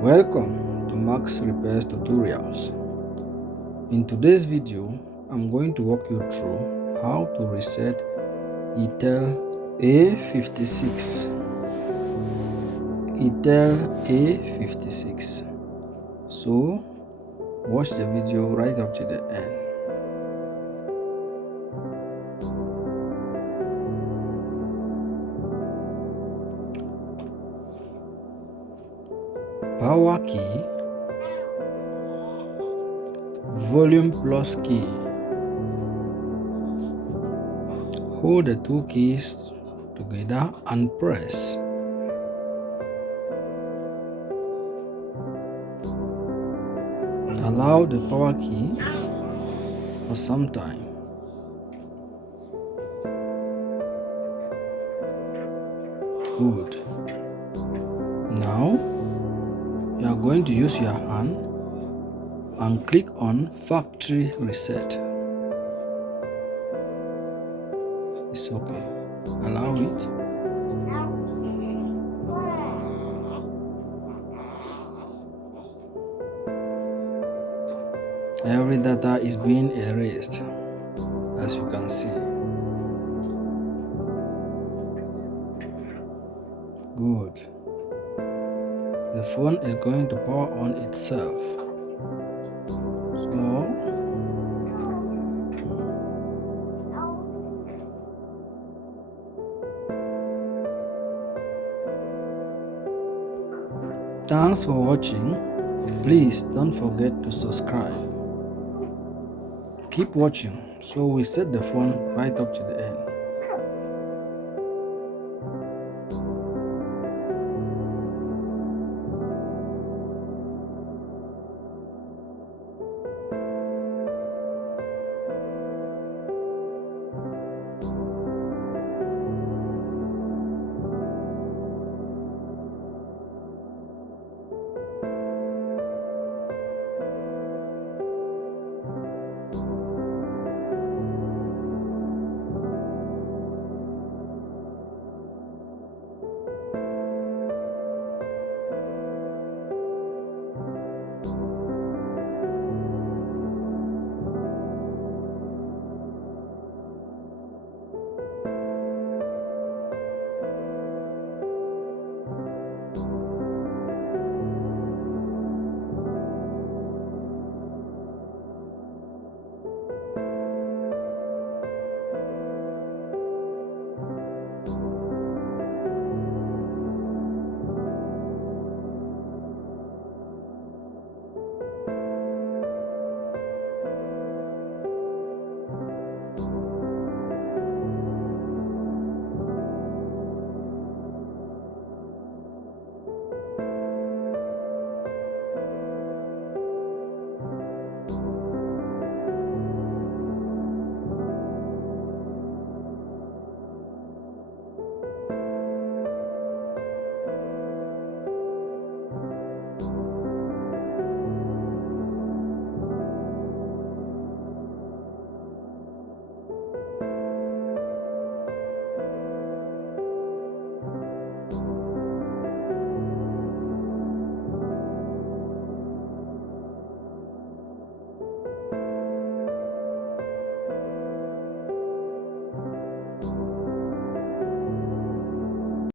Welcome to Max Repairs Tutorials. In today's video, I'm going to walk you through how to reset Itel A56. Itel A56. So, watch the video right up to the end. Power key, volume plus key. Hold the two keys together and press. Allow the power key for some time. Good. Now, you are going to use your hand and click on factory reset. It's okay. Allow it. Every data is being erased, as you can see. Good. The phone is going to power on itself. So, thanks for watching. Please don't forget to subscribe. Keep watching so we set the phone right up to the end.